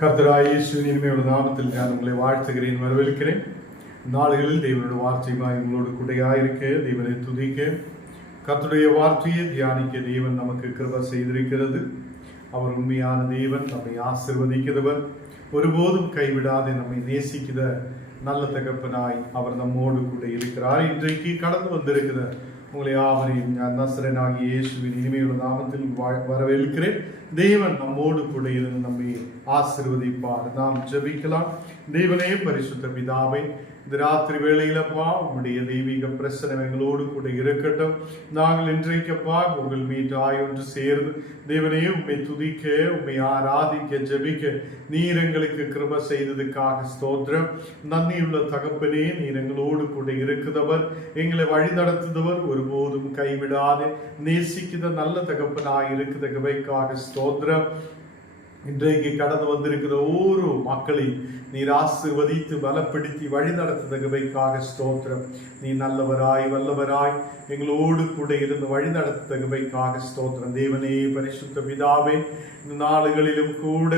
கர்த்தராகிய இயேசுவின் இனிமையுள்ள நாமத்தில் நான் உங்களை வாழ்த்துகிறேன், வரவேற்கிறேன். நாடுகளில் தேவனுடைய வார்த்தையுமாய் உங்களோடு கூடையாயிருக்க, தேவனை துதிக்க, கர்த்தருடைய வார்த்தையை தியானிக்க தேவன் நமக்கு கிருபை செய்திருக்கிறது. அவர் உண்மையான தேவன், நம்மை ஆசீர்வதிக்கிறவர், ஒருபோதும் கைவிடாத நம்மை நேசிக்கிற நல்ல தகப்பனாய் அவர் நம்மோடு கூட இருக்கிறார். இன்றைக்கு கடந்து வந்திருக்கிற உங்களை யாவரையும் நசரேயனாகிய இயேசுவின் இனிமையுள்ள நாமத்தில் வரவேற்கிறேன். தேவன் நம்மோடு கூட இருந்து நம்மை ஆசீர்வதிப்பார். நாம் ஜெபிக்கலாம். தேவனே, பரிசுத்த பிதாவே, இந்த ராத்திரி வேளையிலப்பா உங்களுடைய தெய்வீக பிரசனம் எங்களோடு கூட இருக்கட்டும். நாங்கள் இன்றைக்கப்பா உங்கள் மீட்டாய் ஒன்று சேர்ந்து தேவனே உண்மை துதிக்க, உண்மை ஆராதிக்க, ஜெபிக்க நீர் எங்களுக்கு கிருபை செய்ததுக்காக ஸ்தோத்திரம். நன்றியுள்ள தகப்பனே, நீர் எங்களோடு கூட இருக்குதவர், எங்களை வழி நடத்துதவர், ஒருபோதும் கைவிடாது நேசிக்கிற நல்ல தகப்பனாய் இருக்குது கிருபைக்காக ஸ்தோத்திரம். இன்றைக்கு கடந்து வந்திருக்கிற ஒவ்வொரு மக்களையும் நீர் ஆசீர்வதித்து பலப்படுத்தி வழி நடத்துத கிருபைக்காக ஸ்தோத்திரம். நீ நல்லவராய் வல்லவராய் எங்களோடு கூட இருந்து வழி நடத்துத கிருபைக்காக ஸ்தோத்திரம். தேவனே, பரிசுத்த பிதாவே, இந்த நாடுகளிலும் கூட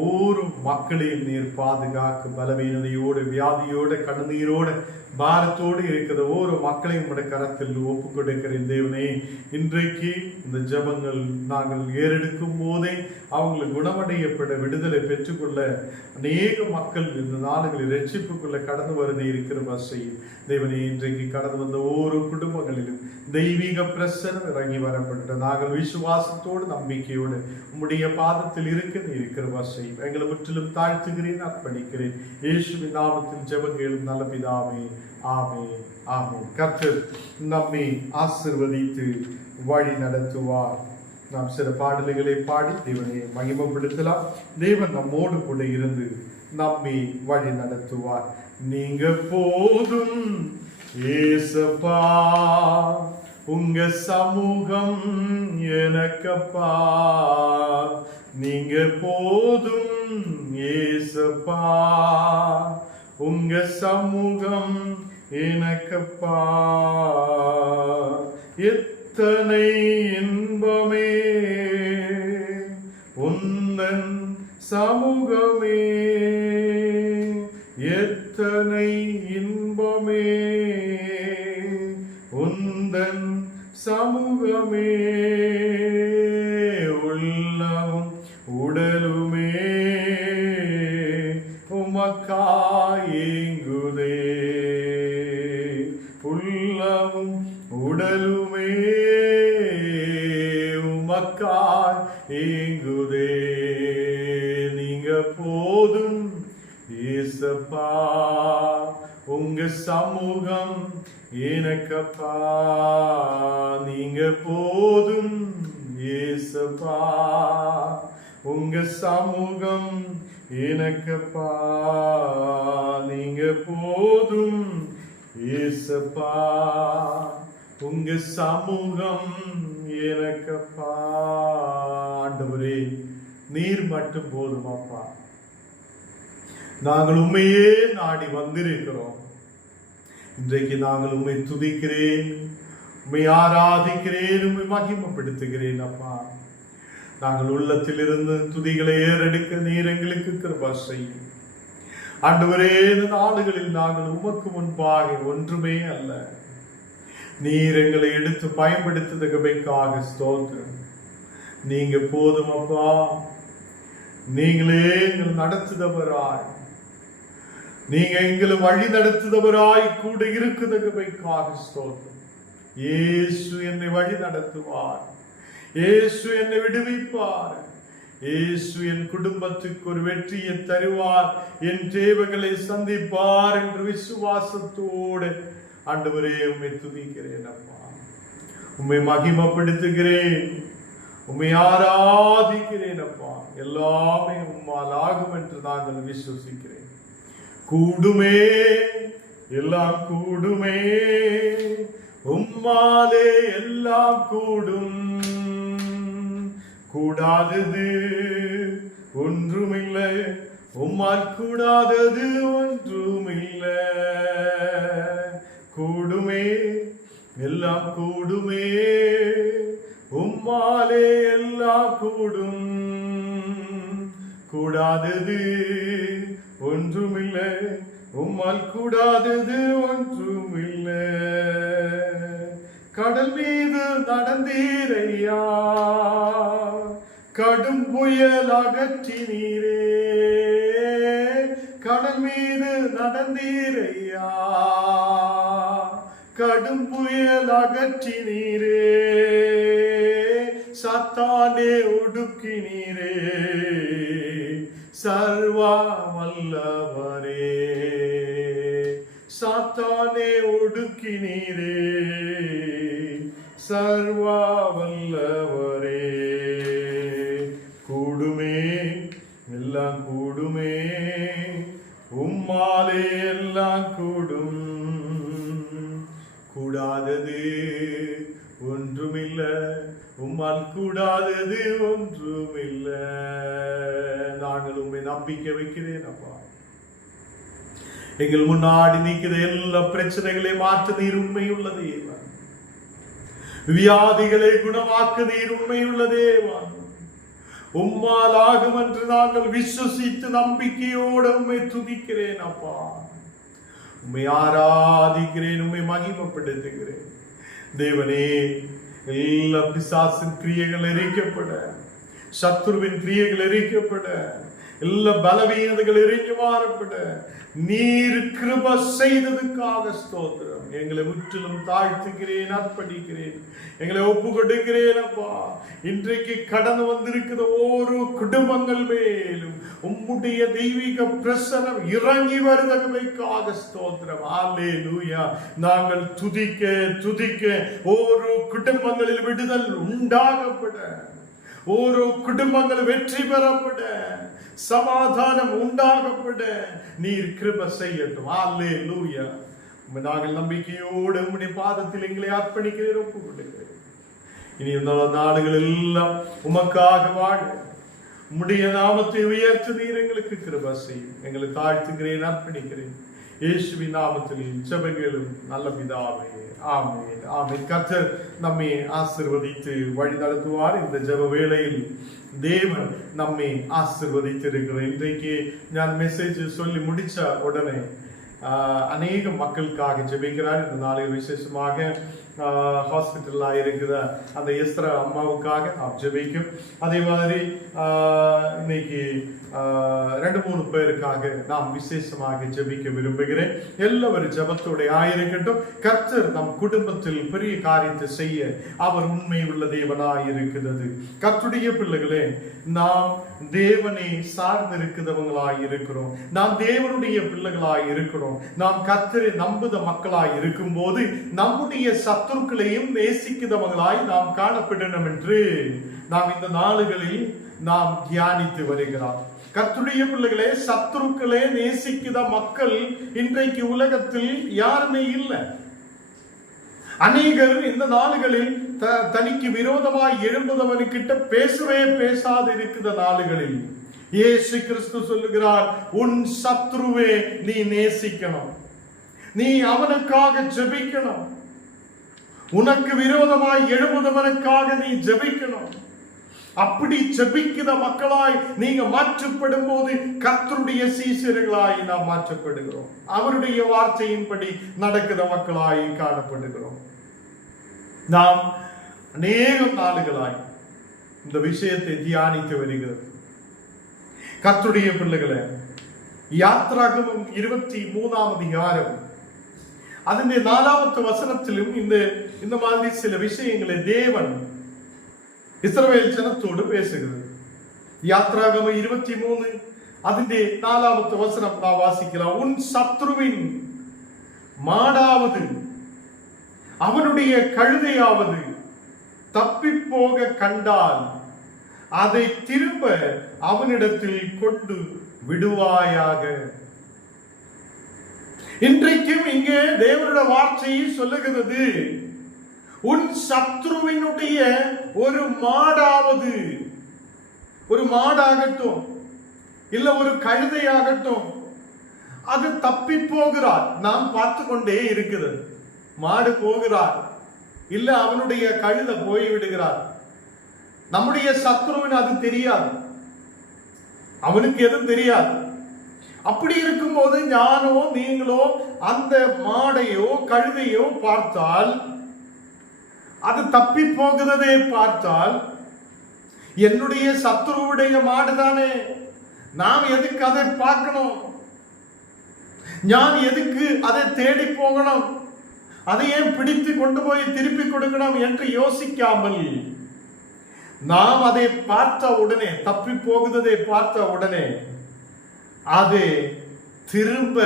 ஒவ்வொரு மக்களையும் நீர் பாதுகாக்க, பலவீனதையோடு, வியாதியோடு, கண்ணீரோடு, பாரத்தோடு இருக்கிற ஒவ்வொரு மக்களையும் உடைய கரத்தில் ஒப்பு கொடுக்கிறேன். தேவனே, இன்றைக்கு இந்த ஜெபங்கள் நாங்கள் ஏறெடுக்கும் போதே அவங்களை குணமடையப்பட, விடுதலை பெற்றுக்கொள்ள அநேக மக்கள் இந்த நாடுகளில் ரட்சிப்புக்குள்ள கடந்து வருதை இருக்கிற செய்யும். தேவனே, இன்றைக்கு கடந்து வந்த ஒவ்வொரு குடும்பங்களிலும் தெய்வீக பிரசனம் இறங்கி வரப்பட்ட நாங்கள் விசுவாசத்தோடு நம்பிக்கையோடு உம்முடைய பாதத்தில் இருக்கிற செய்யும். எங்களை முற்றிலும் தாழ்த்துகிறேன், அர்ப்பணிக்கிறேன். இயேசுவின் நாமத்தில் ஜெபங்களும் நல்ல பிதாவே, ஆமென், ஆமென். கர்த்தர் நம்மை ஆசீர்வதித்து வழி நடத்துவார். நாம் சில பாடல்களை பாடி தேவனை மகிமைப்படுத்தலாம். தேவன் நம்மோடு கூட இருந்து நம்மை வழி நடத்துவார். நீங்க போதும் ஏசப்பா, உங்க சமூகம் எனக்கப்பா. நீங்க போதும் ஏசப்பா, உங்க சமூகம் எனக்கப்பா. எத்தனை இன்பமே உந்தன் சமூகமே, எத்தனை இன்பமே உந்தன் சமூகமே. உள்ளமும் உடலுமே உமக்காயேங்குதே, உள்ளமும் உடலுமே உமக்காய் ஏங்குதே. நீங்க போதும் ஏசப்பா, உங்க சமூகம் எனக்கப்பா. நீங்க போதும் ஏசப்பா, உங்க சமூகம் எனக்கப்பா. நீங்க போதும் ஏசப்பா, உங்க சமூகம் எனக்கப்பா. ஆண்டவரே, நீர் மட்டும் போதும் அப்பா. நாங்கள் உண்மையே நாடி வந்திருக்கிறோம். இன்றைக்கு நாங்கள் உண்மை துதிக்கிறேன், உண்மை ஆராதிக்கிறேன், உண்மை மகிமைப்படுத்துகிறேன் அப்பா. நாங்கள் உள்ளத்தில் இருந்து துதிகளை ஏறெடுக்க நீர் எங்களுக்கு கிருபை செய்யும். ஆண்டவரே, இந்த நாடுகளில் நாங்கள் உமக்கு முன்பாக ஒன்றுமே அல்ல. நீர் எங்களை எடுத்து பயன்படுத்த கிருபைக்காக ஸ்தோத்திரம். நீங்க போதும் அப்பா. நீங்களே எங்களை நடத்துதவராய், நீங்க எங்களை வழி நடத்துதவராய் கூட இருக்குது கிருபைக்காக ஸ்தோத்திரம். இயேசு என்னை வழி நடத்துவார், இயேசு என்னை விடுவிப்பார், இயேசு என் குடும்பத்துக்கு ஒரு வெற்றியை தருவார், என் தேவைகளை சந்திப்பார் என்று விசுவாசத்தோடு ஆண்டவரே உம்மை துதிக்கிறேன் அப்பா. உம்மை மகிமைப்படுத்துகிறேன், உம்மை ஆராதிக்கிறேன் அப்பா. எல்லாமே உம்மால் ஆகும் என்று நாங்கள் விசுவசிக்கிறேன். கூடுமே, எல்லாம் கூடுமே, உம்மாலே எல்லாம் கூடும். கூடாதது ஒன்றுமில்லை, உம்மால் கூடாதது ஒன்றுமில்லை. கூடுமே, எல்லாம் கூடுமே, உம்மாலே எல்லாம் கூடும். கூடாதது கூடாதது ஒன்றுமில்லை, உம்மால் கூடாதது ஒன்றுமில்லை. கடல் மீது நடந்தீரையா, கடும் புயல் அகற்றினீரே. கடல் மீது நடந்தீரையா, கடும் புயல் அகற்றினீரே. சாத்தானே ஒடுக்கினீரே, சர்வ வல்லவரே. சாத்தானே ஒடுக்கினீரே, சர்வ வல்லவரே. கூடுமே, எல்லாம் கூடுமே, உம்மாலே எல்லாம் கூடும். கூடாதது ஒன்றுமில்லை, உம்மால் கூடாதது ஒன்றுமில்லை. நாங்கள் உண்மை நம்பிக்கை வைக்கிறேன் அப்பா. எங்கள் முன்னாடி நீக்கிற எல்லா பிரச்சனைகளை மாற்ற நீர் உண்மையுள்ள தேவன். வியாதிகளை குணமாக்க நீர் உண்மையுள்ள தேவன். உம்மால் ஆகும் என்று நாங்கள் விசுவசித்து நம்பிக்கையோடு உண்மை துதிக்கிறேன் அப்பா. உண்மை ஆராதிக்கிறேன், உண்மை மகிமைப்படுத்துகிறேன் தேவனே. எல்லா பிசாசின் கிரியைகள் எரிக்கப்பட, சத்துருவின் கிரியைகள் எரிக்கப்பட, எல்லா பலவீனங்கள் எரிஞ்சு மாறப்பட நீர் கிருபை செய்ததுக்காக ஸ்தோத்திரம். எங்களை முற்றிலும் தாழ்த்துகிறேன், அர்ப்பணிக்கிறேன், எங்களை ஒப்பு கொடுக்கிறேன் அப்பா. இன்றைக்கு கடந்து வந்திருக்கிற ஒரு குடும்பங்கள் மேலும் உம்முடைய தெய்வீக பிரசனம் இறங்கி வருவதற்காக ஸ்தோத்திரம். அல்லேலூயா. நாங்கள் துதிக்க துதிக்க ஒரு குடும்பங்களில் விடுதல் உண்டாகப்பட, ஒரு குடும்பங்கள் வெற்றி பெறப்பட, சமாதானம் உண்டாகப்பட நீர் கிருபை செய்யட்டும். அல்லேலூயா. நாங்கள் நம்பிக்கையோடு உம்முடைய பாதத்தில் எங்களை அர்ப்பணிக்கிறேன், ஒப்பு கொடுக்கிறேன். இனி இந்த நாடுகள் எல்லாம் உமக்காக வாழ உம்முடைய நாமத்தை உயர்த்து நீர் எங்களுக்கு கிருபை செய்யும். எங்களை தாழ்த்துகிறேன், அர்ப்பணிக்கிறேன். இயேசுவின் நாமத்தில் ஜெபங்களும் நல்ல பிதாவே, ஆமென், ஆமென். கர்த்தர் நம்மை ஆசீர்வதித்து வழி நடத்துவார். இந்த ஜெப வேளையில் தேவன் நம்மை ஆசீர்வதித்திருக்கிறார். இன்றைக்கு நான் மெசேஜ் சொல்லி முடிச்ச உடனே அநேக மக்களுக்காக ஜெபிக்கிறார். இந்த நாளில் விசேஷமாக ஹாஸ்பிட்டல்ல இருக்கிற அந்த எஸ்ரா அம்மாவுக்காக நாம் ஜெபிக்கும். அதே மாதிரி இன்னைக்கு 2-3 பேருக்காக நாம் விசேஷமாக ஜெபிக்க விரும்புகிறேன். எல்லாரும் ஜெபத்தோட ஆயிருக்கட்டும். கர்த்தர் நம் குடும்பத்தில் பெரிய காரியத்தை செய்ய அவர் உண்மை உள்ள தேவனாய் இருக்கிறது. கர்த்தருடைய பிள்ளைகளே, நாம் தேவனை சார்ந்து இருக்கிறவங்களாய் இருக்கிறோம். நாம் தேவனுடைய பிள்ளைகளாய் இருக்கிறோம். நாம் கர்த்தரை நம்புத மக்களாய் இருக்கும் போது நம்முடைய சத்துருக்களையும் நேசிக்கிறவங்களாய் நாம் காணப்படணும் என்று நாம் இந்த நாளுகளில் நாம் தியானித்து வருகிறோம். கர்த்தருடைய பிள்ளைகளே, சத்துருக்களே நேசிக்கிற மக்கள் இன்றைக்கு உலகத்தில் யாருமே இல்லை. அநேகர் இந்த நாளுகளில் தனிக்கு விரோதமாய் எழும்புதவனுக்கிட்ட பேசவே பேசாது இருக்கிற நாளுகளில் இயேசு கிறிஸ்து சொல்லுகிறார், உன் சத்ருவே நீ நேசிக்கணும், நீ அவனுக்காக ஜெபிக்கணும், உனக்கு விரோதமாய் எழும்புதவனுக்காக நீ ஜெபிக்கணும். அப்படி ஜெபிக்கிற மக்களாய் நீங்க மாற்றப்படும் போது கர்த்தருடைய சீஷர்களாய் நாம் மாற்றப்படுகிறோம். அவருடைய வார்த்தையின்படி நடக்கிற மக்களாய் காணப்படுகிறோம். நாம் அநேக நாளுகளாய் இந்த விஷயத்தை தியானித்து வருகிறது. கர்த்தருடைய பிள்ளைகளை, யாத்ராகமம் 23ஆம் அதிகாரம் അതിന്റെ 4வது வசனத்திலும் இந்த மாதிரி சில விஷயங்களை தேவன் இஸ்ரவேல் ஜனத்தோடு பேசுகிறது. யாத்ராகமம் 23 അതിന്റെ 4வது வசனம் நாம் வாசிக்கலாம். உன் சத்ருவின் மாடாவது அவனுடைய கழுதையாவது தப்பி போக கண்டால் அதை திரும்ப அவனிடத்தில் கொண்டு விடுவாயாக. இன்றைக்கும் இங்கே தேவனுடைய வார்த்தையை சொல்லுகிறது, உன் சத்ருவினுடைய ஒரு மாடாவது, ஒரு மாடாகட்டும் இல்ல ஒரு கழுதையாகட்டும், அது தப்பி போகிறார். நாம் பார்த்து கொண்டே இருக்கிறது. மாடு போகிறார், இல்ல அவனுடைய கழுதை போய் விடுகிறார். நம்முடைய சத்ருவின் அது தெரியாது. அவனுக்கு எதுவும் தெரியாது. அப்படி இருக்கும்போது ஞானோ நீங்களோ அந்த மாடையோ கழுதையோ பார்த்தால், அது தப்பி போகிறதே பார்த்தால், என்னுடைய சத்துருவுடைய மாடுதானே, நாம் எதுக்கு அதை பார்க்கணும்? நான் எதுக்கு அதை தேடி போகணும்? அதை ஏன் பிடித்து கொண்டு போய் திருப்பி கொடுக்கணும் என்று யோசிக்காமல், நாம் அதை பார்த்த உடனே, தப்பி போகுததை பார்த்த உடனே அது திரும்ப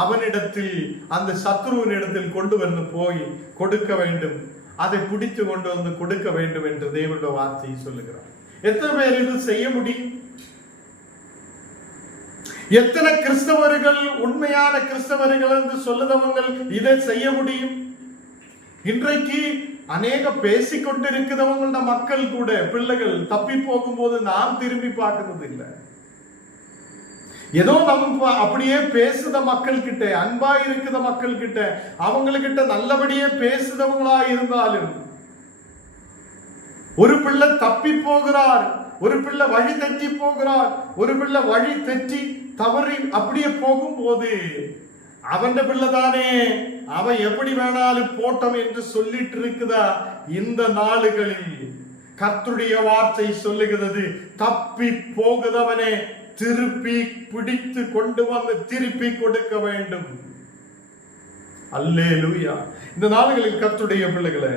அவனிடத்தில், அந்த சத்ருவின் இடத்தில் கொண்டு வந்து போய் கொடுக்க வேண்டும், அதை பிடித்து கொண்டு வந்து கொடுக்க வேண்டும் என்று தேவனுடைய வார்த்தையை சொல்லுகிறார். எத்தனை பேர் இது செய்ய முடியும்? எத்தனை கிறிஸ்தவர்கள், உண்மையான கிறிஸ்தவர்கள் என்று சொல்லுதவங்க இதை செய்ய முடியும்? இன்றைக்கு அநேக பேசிக்கொண்டிருக்கிறவங்களோட மக்கள் கூட, பிள்ளைகள் தப்பி போகும்போது நாம் திரும்பி பார்க்கறது இல்லை. ஏதோ நம்ம அப்படியே பேசுத மக்கள் கிட்ட, அன்பா இருக்குத மக்கள் கிட்ட, அவங்ககிட்ட நல்லபடியே பேசுதவங்களா இருந்தாலும், ஒரு பிள்ளை தப்பி போகிறார், ஒரு பிள்ளை வழி தெற்றி போகிறார், ஒரு பிள்ளை வழி தெற்றி தவறி அப்படியே போகும்போது, அவன் பிள்ளை தானே, அவன் எப்படி வேணாலும் போட்டோம் என்று சொல்லிட்டு இருக்குதா? இந்த நாளுகளில் கர்த்தருடைய வார்த்தை சொல்லுகிறது, தப்பி போகுதவனே திருப்பி பிடித்து கொண்டு வந்து திருப்பி கொடுக்க வேண்டும். அல்லேலூயா. இந்த நாளுகளில் கர்த்தருடைய பிள்ளைகளே,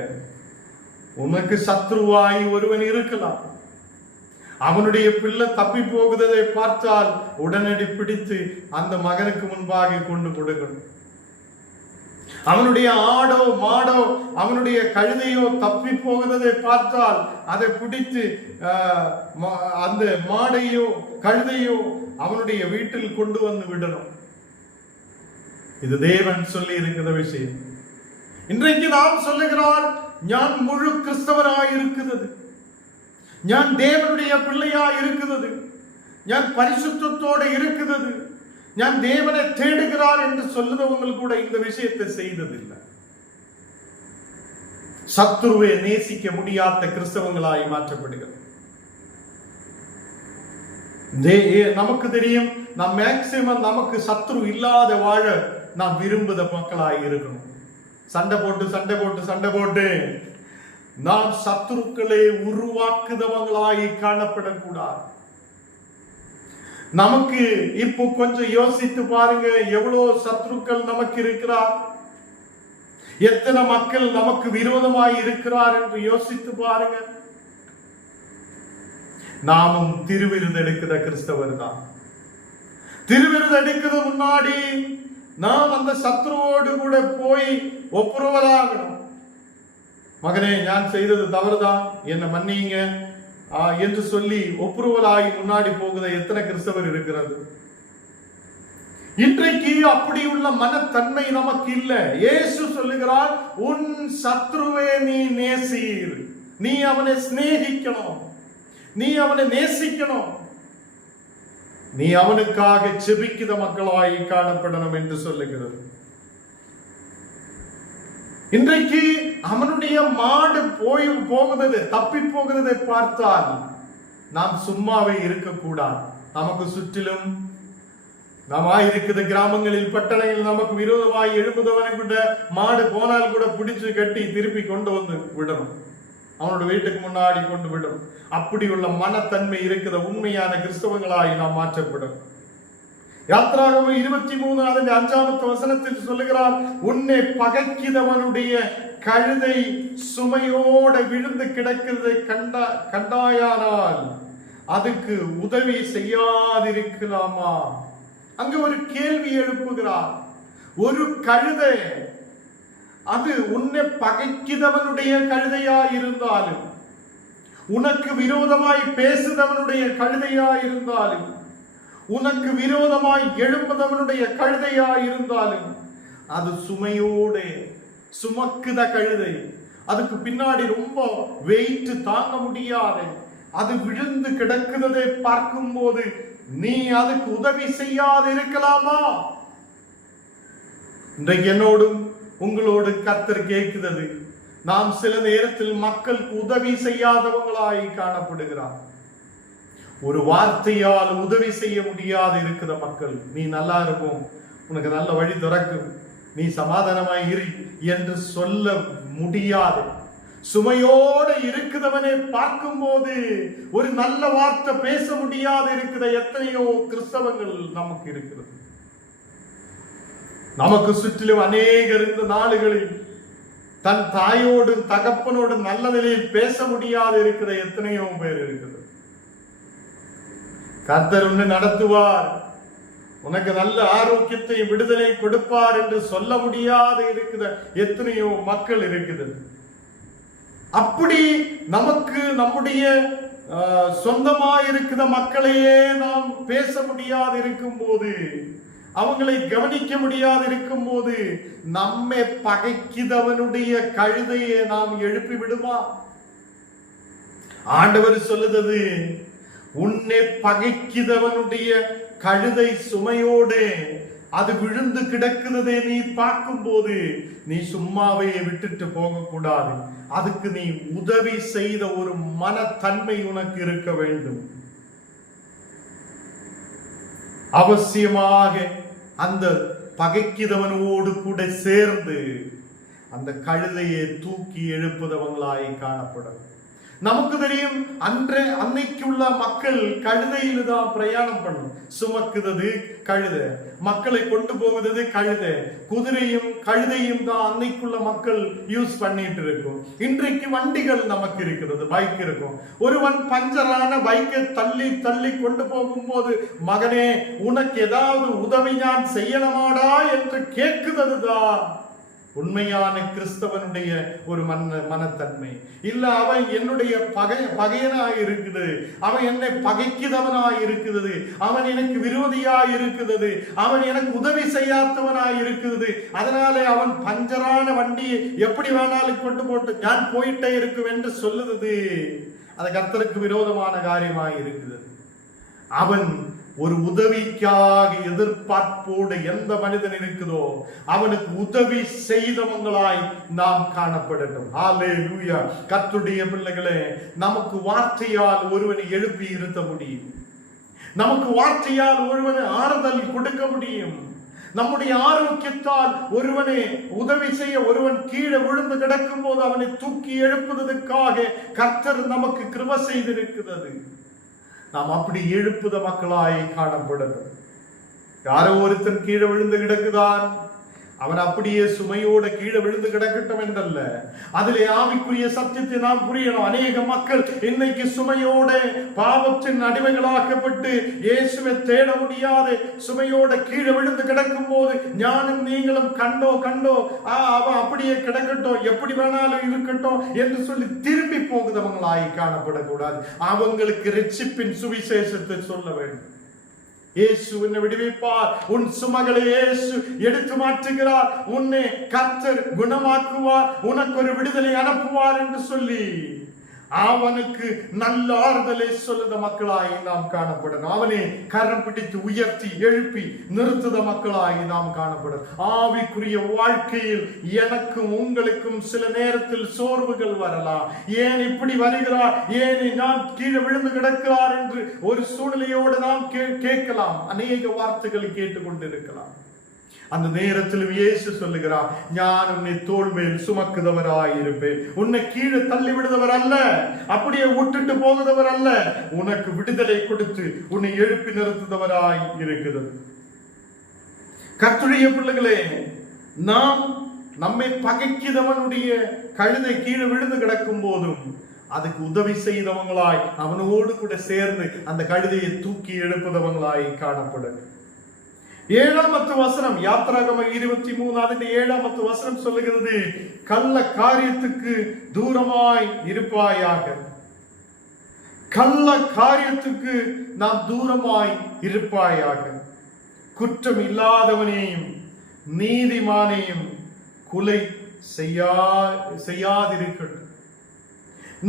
உனக்கு சத்ருவாய் ஒருவன் இருக்கலாம். அவனுடைய பிள்ளை தப்பி போகுததை பார்த்தால் உடனடி பிடித்து அந்த மகனுக்கு முன்பாக கொண்டு கொடுக்கணும். அவனுடைய ஆடோ மாடோ அவனுடைய கழுதையோ தப்பி போகிறதை பார்த்தால் அதை பிடித்து அந்த மாடையோ கழுதையோ அவனுடைய வீட்டில் கொண்டு வந்து விடணும். இது தேவன் சொல்லி இருக்கிற விஷயம். இன்றைக்கு நாம் சொல்லுகிறார், ஞான் முழு கிறிஸ்தவராய் இருக்கிறது, ஞான் தேவனுடைய பிள்ளையாய் இருக்கிறது, ஞான் பரிசுத்தத்தோடு இருக்கிறது, ஞான் தேவனை தேடுகிறார் என்று சொல்லுறவங்க கூட இந்த விஷயத்தை செய்ததில்லை. சத்துருவை நேசிக்க முடியாத கிறிஸ்தவங்களாய் மாற்றப்படுகிறது. நமக்கு தெரியும், நாம் மேக்சிமம் நமக்கு சத்ரு இல்லாத வாழ நாம் விரும்புத மக்களாய் இருக்கணும். சண்டை போட்டு சண்டை போட்டு சண்டை போட்டு நாம் சத்துருக்களை உருவாக்குதவங்களாய் காணப்படக்கூடாது. நமக்கு இப்போ கொஞ்சம் யோசித்து பாருங்க, எவ்வளவு சத்துருக்கள் நமக்கு இருக்கிறார், எத்தனை மக்கள் நமக்கு விரோதமாய் இருக்கிறார் என்று யோசித்து பாருங்க. நாமும் திருவிருது எடுக்கிற கிறிஸ்தவர் தான். திருவிருது எடுக்கிற முன்னாடி நாம் அந்த சத்ருவோடு கூட போய் ஒப்புரவலாகணும். மகனே, நான் செய்தது தவறுதான், என்ன மன்னிங்க என்று சொல்லி ஒப்புரவலாகி முன்னாடி போகுத எத்தனை கிறிஸ்தவர் இருக்கிறது? இன்றைக்கு அப்படி உள்ள மனத்தன்மை நமக்கு இல்லை. இயேசு சொல்லுகிறார், உன் சத்ருவே நீ நேசீர், நீ அவனை சிநேகிக்கணும், நீ அவனை நேசிக்கணும், நீ அவனுக்காக செபிக்கிற மக்களாய் காணப்படணும் என்று சொல்லுகிறது. இன்றைக்கு அவனுடைய மாடு போகுது தப்பி போகிறதை பார்த்தால் நாம் சும்மாவே இருக்கக்கூடாது. நமக்கு சுற்றிலும் நாம இருக்கிற கிராமங்களில் பட்டணங்களில் நமக்கு விரோதமாய் எழுப்புதவனை கூட மாடு போனால் கூட பிடிச்சு கட்டி திருப்பி கொண்டு வந்து விடணும், அவனோட வீட்டுக்கு முன்னாடி கொண்டு விடணும். அப்படி உள்ள மனத்தன்மை இருக்கிற உண்மையான கிறிஸ்தவங்களாய் நாம் மாற்றப்படும். யாத்ராகமம் 23 அதன் 5வது வசனத்தில் சொல்லுகிறார், உன்னை பகைக்கிறவனுடைய கழுதை சுமையோட விழுந்து கிடக்கிறதை கண்டாயானால் அதுக்கு உதவி செய்யாதிருக்கலாமா? அங்கு ஒரு கேள்வி எழுப்புகிறார். ஒரு கழுதை, அது உன்னை பகைக்கிறவனுடைய கழுதையா இருந்தாலும், உனக்கு விரோதமாய் பேசுதவனுடைய கழுதையா இருந்தாலும், உனக்கு விரோதமாய் எழும்புதவனுடைய கழுதையா இருந்தாலும், அது சுமையோடு சுமக்குத கழுதை, அதுக்கு பின்னாடி ரொம்ப வெயிட் தாங்க முடியாத, அது விழுந்து கிடக்கிறதை பார்க்கும் போது நீ அதுக்கு உதவி செய்யாது இருக்கலாமா? இன்றைக்கு என்னோடும் உங்களோடு கர்த்தர் கேட்கிறது, நாம் சில நேரத்தில் மக்களுக்கு உதவி செய்யாதவங்களாய் காணப்படுகிறார். ஒரு வார்த்தையால் உதவி செய்ய முடியாது இருக்கிற மக்கள், நீ நல்லா இருக்கும், உனக்கு நல்ல வழி திறக்கும், நீ சமாதானமாய் இரு என்று சொல்ல முடியாது. சுமையோடு இருக்கிறவனை பார்க்கும் போது ஒரு நல்ல வார்த்தை பேச முடியாது இருக்கிற எத்தனையோ கிறிஸ்தவங்கள் நமக்கு இருக்கிறது. நமக்கு சுற்றிலும் அநேகர் இந்த நாடுகளில் தன் தாயோடு தகப்பனோடு நல்ல நிலையில் பேச முடியாது இருக்கிற எத்தனையோ பேர் இருக்கிறது. கர்த்தர் உன்னை நடத்துவார், உனக்கு நல்ல ஆரோக்கியத்தை விடுதலை கொடுப்பார் என்று சொல்ல முடியாது இருக்கிற எத்தனையோ மக்கள் இருக்கிறது. அப்படி நமக்கு நம்முடைய சொந்தமாயிருக்கிற மக்களையே நாம் பேச முடியாது இருக்கும் போது, அவங்களை கவனிக்க முடியாது இருக்கும் போது, நம்மை பகைக்கிறவனுடைய கழுதையை நாம் எழுப்பி விடுமா? ஆண்டவர் சொல்லுது, உன்னை பகைக்கிறவனுடைய கழுதை சுமையோடு அது விழுந்து கிடக்கிறதை நீ பார்க்கும் போது நீ சும்மாவே விட்டுட்டு போக கூடாது. அதுக்கு நீ உதவி செய்த ஒரு மனத்தன்மை உனக்கு இருக்க வேண்டும். அவசியமாக அந்த பகைக்கிறவனோடு கூட சேர்ந்து அந்த கழுதையை தூக்கி எழுப்புதவங்களாய் காணப்படும். நமக்கு தெரியும், அன்னைக்குள்ள மக்கள் கழுதையில தான் பிரயாணம் பண்ணும். சுமக்குறது கழுதை, மக்களை கொண்டு போகுது கழுதை, குதிரையும் கழுதையும் தான் அன்னைக்குள்ள மக்கள் யூஸ் பண்ணிட்டு இருக்கும். இன்றைக்கு வண்டிகள் நமக்கு இருக்கிறது, பைக் இருக்கும். ஒருவன் பஞ்சரான பைக்கை தள்ளி தள்ளி கொண்டு போகும்போது, மகனே உனக்கு ஏதாவது உதவி நான் செய்யணுமாடா என்று கேட்குறதுதான் உண்மையான கிறிஸ்தவனுடைய ஒரு மனத்தன்மை. இல்ல அவன் என்னுடைய பகையனாய் இருக்குது, அவன் என்னை பகைக்கிறவனாய் இருக்குது, அவன் எனக்கு விரோதியாய் இருக்குது, அவன் எனக்கு உதவி செய்யாதவனாய் இருக்குது, அதனாலே அவன் பஞ்சரான வண்டியை எப்படி வேணாலும் கொண்டு போட்டு நான் போயிட்டே இருக்கும் என்று சொல்லுது. அது கர்த்தருக்கு விரோதமான காரியமாய் இருக்குது. அவன் ஒரு உதவிக்காக எதிர்பார்ப்போடு எந்த மனிதன் இருக்குதோ அவனுக்கு உதவி செய்தவங்களாய் நாம் காணப்படட்டும். ஹல்லேலூயா. கர்த்தருடைய பிள்ளைகளே, நமக்கு வார்த்தையால் ஒருவனை எழுப்பி இருத்த முடியும், நமக்கு வார்த்தையால் ஒருவனை ஆறுதல் கொடுக்க முடியும், நம்முடைய ஆரோக்கியத்தால் ஒருவனை உதவி செய்ய, ஒருவன் கீழே விழுந்து கிடக்கும் போது அவனை தூக்கி எழுப்புவதற்காக கர்த்தர் நமக்கு கிருபை செய்திருக்கிறது. நாம் அப்படி எழுப்புத மக்களாய் காணப்படணும். யாரோ ஒருத்தன் கீழே விழுந்து கிடக்குதான், அவன் அப்படியே சுமையோட கீழே விழுந்து கிடக்கட்டும் என்றல்ல, அதிலே ஆவிக்குரிய சத்தியத்தை நாம் புரியணும். அநேக மக்கள் இன்னைக்கு சுமையோட பாவத்தின் அடிமைகளாக்கப்பட்டு இயேசுவை தேட முடியாது சுமையோட கீழே விழுந்து கிடக்கும் போது, ஞானம் நீங்களும் கண்டோ அவன் அப்படியே கிடக்கட்டும், எப்படி வேணாலும் இருக்கட்டும் என்று சொல்லி திரும்பி போகுதவங்களாய் காணப்படக்கூடாது. அவங்களுக்கு இரட்சிப்பின் சுவிசேஷத்தை சொல்ல வேண்டும். இயேசு உன்னை விடுவிப்பார், உன் சுமைகளை இயேசு எடுத்து மாற்றுகிறார், உன்னை கர்த்தர் குணமாக்குவார், உனக்கு ஒரு விடுதலை அனுப்புவார் என்று சொல்லி அவனுக்கு நல்ல ஆறுதலை சொல்லுத மக்களாய் நாம் காணப்படணும். அவனை கரம் பிடித்து உயர்த்தி எழுப்பி நிறுத்துத மக்களாய் நாம் காணப்படும். ஆவிக்குரிய வாழ்க்கையில் எனக்கும் உங்களுக்கும் சில நேரத்தில் சோர்வுகள் வரலாம். ஏன் இப்படி வருகிறார், ஏன் நான் கீழே விழுந்து கிடக்கிறார் என்று ஒரு சூழ்நிலையோடு நாம் கேட்கலாம், அநேக வார்த்தைகளை கேட்டுக்கொண்டிருக்கலாம். அந்த நேரத்தில் இயேசு சொல்லுகிறார், நான் உன்னை தோள் மேல் சுமக்குதவராய் இருப்பேன், உன்னை கீழே தள்ளி விடுதவர் அல்ல, அப்படியே விட்டுட்டு போகுதவர் அல்ல, உனக்கு விடுதலை கொடுத்து உன்னை எழுப்பி நிறுத்துதவராய் இருக்கிறது. கர்த்தருடைய பிள்ளைகளே, நாம் நம்மை பகைக்கிறவனுடைய கழுதை கீழே விழுந்து கிடக்கும் போதும் அதுக்கு உதவி செய்தவங்களாய் அவனோடு கூட சேர்ந்து அந்த கழுதையை தூக்கி எழுப்புதவங்களாய் காணப்படும். 7வது வசனம், யாத்திராகமம் 23:7 வசனம் சொல்லுகிறது, கள்ள காரியத்துக்கு தூரமாய் இருப்பாயாக. கள்ள காரியத்துக்கு நாம் தூரமாய் இருப்பாயாக. குற்றம் இல்லாதவனையும் நீதிமானையும் கொலை செய்யாதிருக்கட்டும்.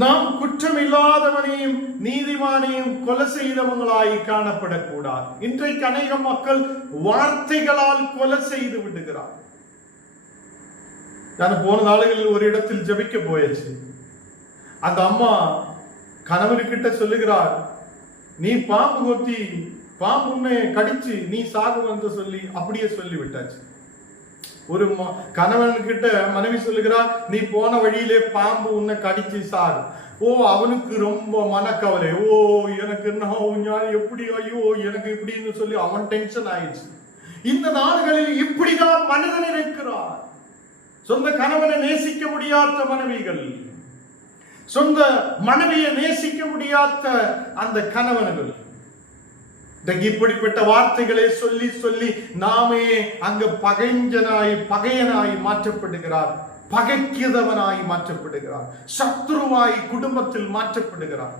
நாம் குற்றம் இல்லாதவனையும் நீதிமானையும் கொலை செய்தவங்களாய் காணப்படக்கூடாது. இன்றைக்கு அநேக மக்கள் வார்த்தைகளால் கொலை செய்து விடுகிறார். நான் போன நாளுகளில் ஒரு இடத்தில் ஜெபிக்க போயிடுச்சு. அந்த அம்மா கணவர்கிட்ட சொல்லுகிறார், நீ பாம்பு கொத்தி பாம்பு உன்னை கடிச்சு நீ சாகுவன்னு சொல்லி அப்படியே சொல்லி விட்டாச்சு. ஒரு கணவன் கிட்ட மனைவி சொல்லுகிறார், நீ போன வழியிலே பாம்பு உன்னை கடிச்சு சாகு. அவனுக்கு ரொம்ப மனக்கவலை. எனக்கு என்ன எப்படி, ஐயோ எனக்கு இப்படின்னு சொல்லி அவன் டென்ஷன் ஆயிடுச்சு. இந்த நாடுகளில் இப்படிதான் மனிதன் இருக்கிறார். சொந்த கணவனை நேசிக்க முடியாத மனைவிகள், சொந்த மனைவியை நேசிக்க முடியாத அந்த கணவன்கள் இப்படிப்பட்ட வார்த்தைகளை சொல்லி சொல்லி நாமே அங்கு பகையனாய் மாற்றப்படுகிறார், பகைக்கிறவனாய் மாற்றப்படுகிறார், சத்ருவாய் குடும்பத்தில் மாற்றப்படுகிறார்.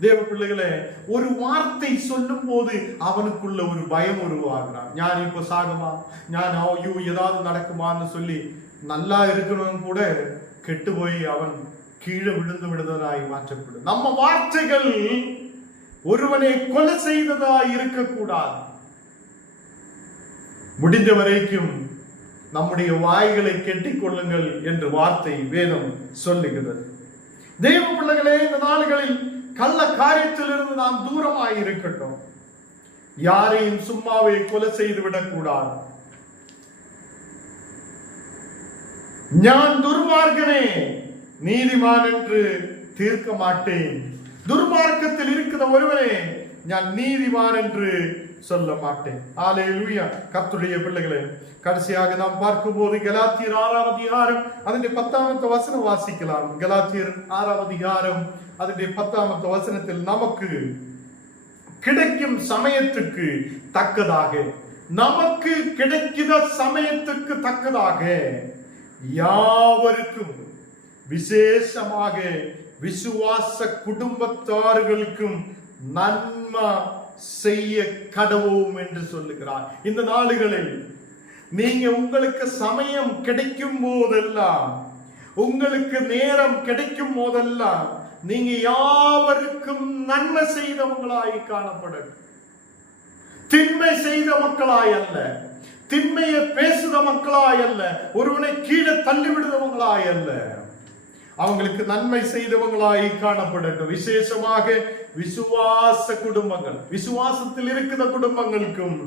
தேவ பிள்ளைகளே, ஒரு வார்த்தை சொல்லும் போது அவனுக்குள்ள ஒரு பயம் உருவாகிறான். ஞான் இப்ப சாகுமா, ஞான் ஏதாவது நடக்குமான்னு சொல்லி நல்லா இருக்கணும் கூட கெட்டு போய் அவன் கீழே விழுந்து விடுதலாய் மாற்றப்படும். நம்ம வார்த்தைகள் ஒருவனை கொலை செய்ததா இருக்கக்கூடாது. முடிந்த வரைக்கும் நம்முடைய வாய்களை கெட்டிக் கொள்ளுங்கள் என்று வார்த்தை வேதம் சொல்லுகிறது. தேவ பிள்ளைகளே, இந்த நாடுகளில் கள்ள காரியத்திலிருந்து நாம் தூரமாய் இருக்கட்டும். யாரையும் சும்மாவே கொலை செய்து விடக்கூடாது. நான் துர்மார்கனே நீதிமான் என்று தீர்க்க மாட்டேன். துர்மார்க்கத்தில் இருக்கிற ஒருவனே நான் நீதிமான் என்று சொல்ல மாட்டேன். அல்லேலூயா. கர்த்தருடைய பிள்ளைகளே, கடைசியாக நாம் பார்க்கும் போது கலாத்தியர் 6ஆம் அதிகாரம் அதனுடைய 10ஆம் வசனம் வாசிக்கலாம். கலாத்தியர் 6ஆம் அதிகாரம் அதனுடைய 10ஆம் வசனத்தில் நமக்கு கிடைக்கும் சமயத்துக்கு தக்கதாக, நமக்கு கிடைக்கிற சமயத்துக்கு தக்கதாக யாவருக்கும் விசேஷமாக விசுவாச குடும்பத்தார்களுக்கும் நன்மை செய்ய கடவோம் என்று சொல்லுகிறார். இந்த நாளுகளில் நீங்க உங்களுக்கு சமயம் கிடைக்கும் போதெல்லாம், உங்களுக்கு நேரம் கிடைக்கும் போதெல்லாம் நீங்க யாவருக்கும் நன்மை செய்தவங்களாய் காணப்படும். திண்மை செய்த மக்களாய் அல்ல, திண்மையை பேசுத மக்களாய் அல்ல, ஒருவனை கீழே தள்ளிவிடுதவங்களாய் அல்ல, அவங்களுக்கு நன்மை செய்தவங்களாய் காணப்படட்டும். விசேஷமாக விசுவாச குடும்பங்கள், விசுவாசத்தில் இருக்கிற குடும்பங்களுக்கும்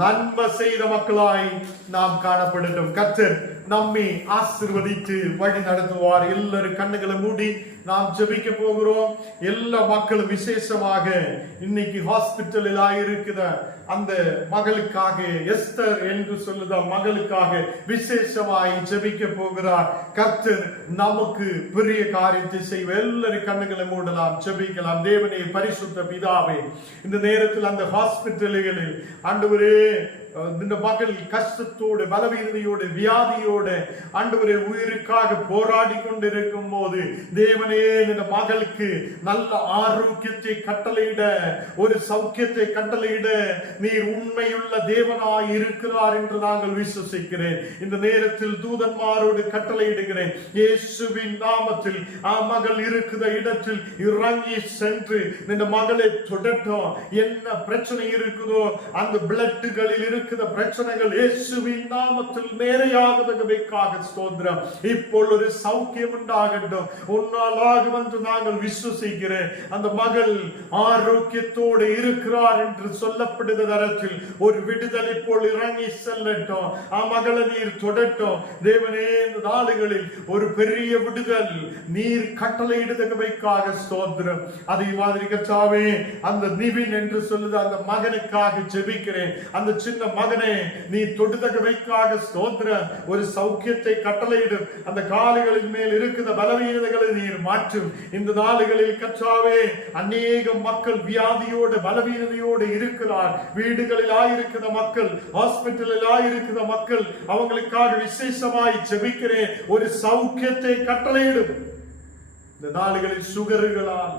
நன்மை செய்த மக்களாய் நாம் காணப்படட்டும். கர்த்தர் நம்மை ஆசீர்வதித்து வழி நடத்துவார். எல்லாரும் கண்ணுகளை மூடி நாம் ஜெபிக்க போகிறோம். எல்லா மக்களும் விசேஷமாக இன்னைக்கு ஹாஸ்பிட்டலில் ஆயிருக்கிற அந்த மகளுக்காக, எஸ்தர் என்று சொல்லுத மகளுக்காக விசேஷமாய் ஜெபிக்க போகிறார். கர்த்தர் நமக்கு பெரிய காரியத்தை செய்வ. எல்லாரும் கண்ணுகளை மூடலாம், ஜெபிக்கலாம். தேவனே, பரிசுத்த பிதாவே, இந்த நேரத்தில் அந்த ஹாஸ்பிட்டல்களில் ஆண்டவரே இந்த மகள் கஷ்டத்தோடு, பலவீனதையோடு, வியாதியோடு ஆண்டவரே உயிருக்காக போராடி கொண்டிருக்கும் போது தேவனே, இந்த மகளுக்கு நல்ல ஆரோக்கியத்தை கட்டளையிட, ஒரு சௌக்கியத்தை கட்டளையிட நீர் உண்மையுள்ள தேவனாய் இருக்கிறார் என்று நாங்கள் விசுவசிக்கிறேன். இந்த நேரத்தில் தூதன்மாரோடு கட்டளையிடுகிறேன். இயேசுவின் நாமத்தில் மகள் இருக்கிற இடத்தில் இறங்கி சென்று இந்த மகளை தொடட்டும். என்ன பிரச்சனை இருக்குதோ அந்த பிளட்டுகளில் இருக்கிற பிரச்சனைகள் இயேசுவின் நாமத்தில் நேரையாவதற்காக ஸ்தோத்திரம். இப்போ ஒரு சௌக்கியம் உண்டாகட்டும். உன்னால் ஆகும் என்று நாங்கள் விசுவசிக்கிறேன். அந்த மகள் ஆரோக்கியத்தோடு இருக்கிறார் என்று சொல்லப்படுகிற தரத்தில் ஒரு விடுதலை போல் இறங்கி செல்லட்டும். மகளை நீர் தொடட்டும். தேவனே, இந்த நாடுகளில் ஒரு பெரிய விடுதல் நீர் கட்டளையிடுதற்காக ஸ்தோத்திரம். அதே மாதிரி கர்த்தாவே, அந்த நிவின் என்று சொல்லுது அந்த மகனுக்காக ஜெபிக்கிறேன். அந்த சின்ன மகனே, நீ தொடுதற்காக ஸ்தோத்திரம். ஒரு சௌக்கியத்தை கட்டளையிடும். அந்த கால்களின் மேல் இருக்கிற பலவீனதைகளை நீர் மாற்றும். இந்த நாடுகளில் கர்த்தாவே, அநேக மக்கள் வியாதியோடு, பலவீனதையோடு இருக்கிறார். வீடுகளில் ஆயிருக்கிற மக்கள், ஹாஸ்பிட்டலில் ஆயிருக்கிற மக்கள், அவங்களுக்காக விசேஷமாய் ஜெபிக்கிறேன். ஒரு சௌக்கியத்தை கட்டளையிடும். இந்த நாடுகளில் சுகர்களால்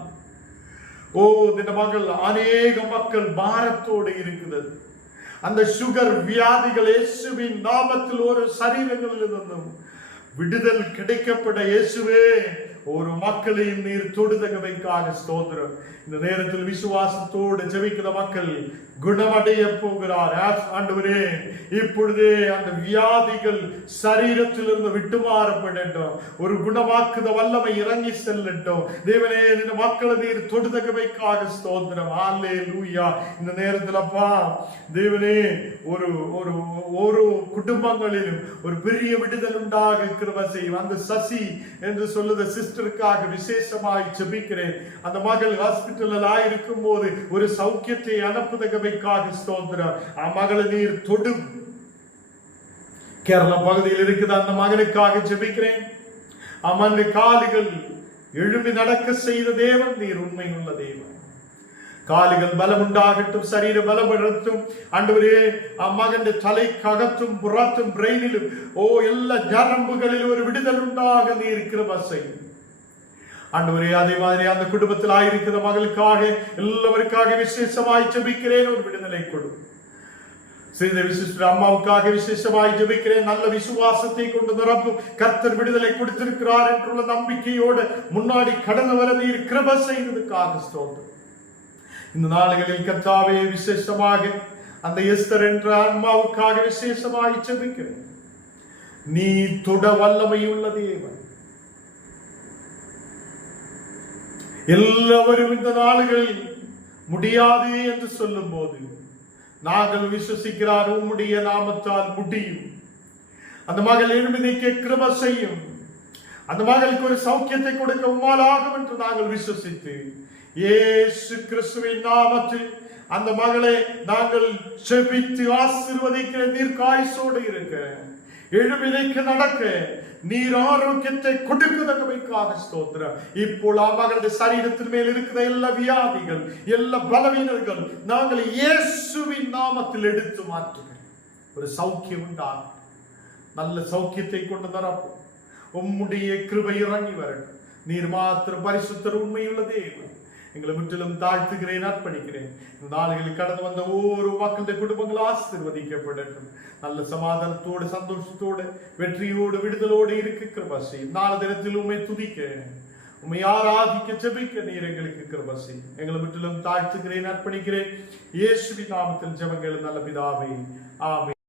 இந்த மக்கள், அநேக மக்கள் பாரத்தோடு இருக்கிறது. அந்த சுகர் வியாதிகள் இயேசுவின் நாமத்தில் ஒரு சரீரங்களில் இருந்தும் விடுதல் கிடைக்கப்பட இயேசுவே ஒரு மக்களையும் நீர் தொடுதகவைக்காக ஸ்தோத்திரம். இந்த நேரத்தில் விசுவாசத்தோடு ஜெபிக்கிற மக்கள் குணமடைய போகிறார். ஆண்டவரே, இப்பொழுதே அந்த வியாதிகள் சரீரத்திலிருந்து விட்டு மாறப்படட்டும். ஒரு குணமாக்குத வல்லமை இறங்கி செல்லட்டும். தேவனே, இந்த மக்களை நீர் தொடுதகவைக்காக ஸ்தோத்திரம். ஹல்லேலூயா. இந்த நேரத்தில் அப்பா தேவனே, ஒரு ஒரு ஒரு குடும்பங்களிலும் ஒரு பெரிய விடுதல் உண்டாக கிருபை செய்யும். அந்த சசி என்று சொல்லுத சிஸ்டருக்காக விசேஷமாய் ஜெபிக்கிறேன். அந்த மகள் ஹாஸ்பிட்டலில் ஆயிருக்கும் போது ஒரு சௌக்கியத்தை அனுப்புதகவைக்காக ஸ்தோத்திரம். மகளை நீர் தொடு. கேரளா பகுதியில் இருக்குது அந்த மகனுக்காக ஜெபிக்கிறேன். அவன் கால்கள் எழும்பி நடக்க செய்த தேவன் நீர், உண்மை உள்ள தேவன். கால்கள் பலம் உண்டாகட்டும், சரீர பலப்படட்டும். ஆண்டவரே, மகன் தலைக்ககத்தும் புறத்தும் பிரெயினிலும் எல்லா நரம்புகளிலும் ஒரு விடுதல் உண்டாக நீர் கிருபை செய்யும். ஆண்டவரே, அதே மாதிரி அந்த குடும்பத்தில் ஆயிருக்கிற மகளுக்காக எல்லாருக்காக விசேஷமாய் ஜெபிக்கிறேன். ஒரு விடுதலை கொடு. செய்த விசிஷ்ட அம்மாவுக்காக விசேஷமாய் ஜெபிக்கிறேன். நல்ல விசுவாசத்தை கொண்டு நிரப்பும். கர்த்தர் விடுதலை கொடுத்திருக்கிறார் என்றுள்ள நம்பிக்கையோடு முன்னாடி கடந்து வர நீர் கிருபை செய்வதற்காக ஸ்தோத்திரம். இந்த நாடுகளில் கர்த்தாவே, விசேஷமாக அந்த எஸ்தர் என்ற அம்மாவுக்காக விசேஷமாய் ஜெபிக்கிறேன். நீ தொட வல்லமையுள்ள தேவன். எல்லாவரும் இந்த நாடுகளில் முடியாது என்று சொல்லும் போது நாங்கள் விசுவசிக்கிறார், உம்முடைய நாமத்தால் முடியும். அந்த மகள் எழும்பி நிற்க கிருபை செய்யும். அந்த மகளுக்கு ஒரு சௌக்கியத்தை கொடுக்க உம்மால் ஆகும் என்று நாங்கள் விசுவசித்து இயேசு கிறிஸ்துவின் நாமத்தில் அந்த மகளை நாங்கள் செபித்து ஆசீர்வதிக்கிற. நீர் காய்ச்சோடு இருக்க, எழும்பி நிற்க, நடக்க நீர் ஆரோக்கியத்தை கொடுக்குதற்காக ஸ்தோத்திரம். இப்போ மகளது சரீரத்தின் மேல் இருக்கிற எல்லா வியாதிகள், எல்லா பலவீனர்கள் நாங்கள் இயேசுவின் நாமத்தில் எடுத்து மாற்றுகிறோம். ஒரு சௌக்கியம் உண்டாகும். நல்ல சௌக்கியத்தை கொண்டு தரப்போம். உம்முடைய கிருபை இறங்கி வரட்டும். நீர் மாத்திரம் பரிசுத்தர், உண்மையுள்ள தேவன். எங்களை முற்றிலும் தாழ்த்துகிறேன், அர்ப்பணிக்கிறேன். இந்த நாடுகளில் கடந்து வந்த ஒவ்வொரு மக்களுடைய குடும்பங்கள் ஆசீர்வதிக்கப்படட்டும். நல்ல சமாதானத்தோடு, சந்தோஷத்தோடு, வெற்றியோடு, விடுதலோடு இருக்க கிருபை செய்யும். நாலு தினத்தில் உண்மை துதிக்க, உண்மை ஆராதிக்க, ஜெபிக்க நீர் எங்களுக்கு கிருபை செய்யும். எங்களை முற்றிலும் தாழ்த்துகிறேன், அர்ப்பணிக்கிறேன். இயேசுவின் நாமத்தில் ஜெபங்கள் நல்ல பிதாவே, ஆமென்.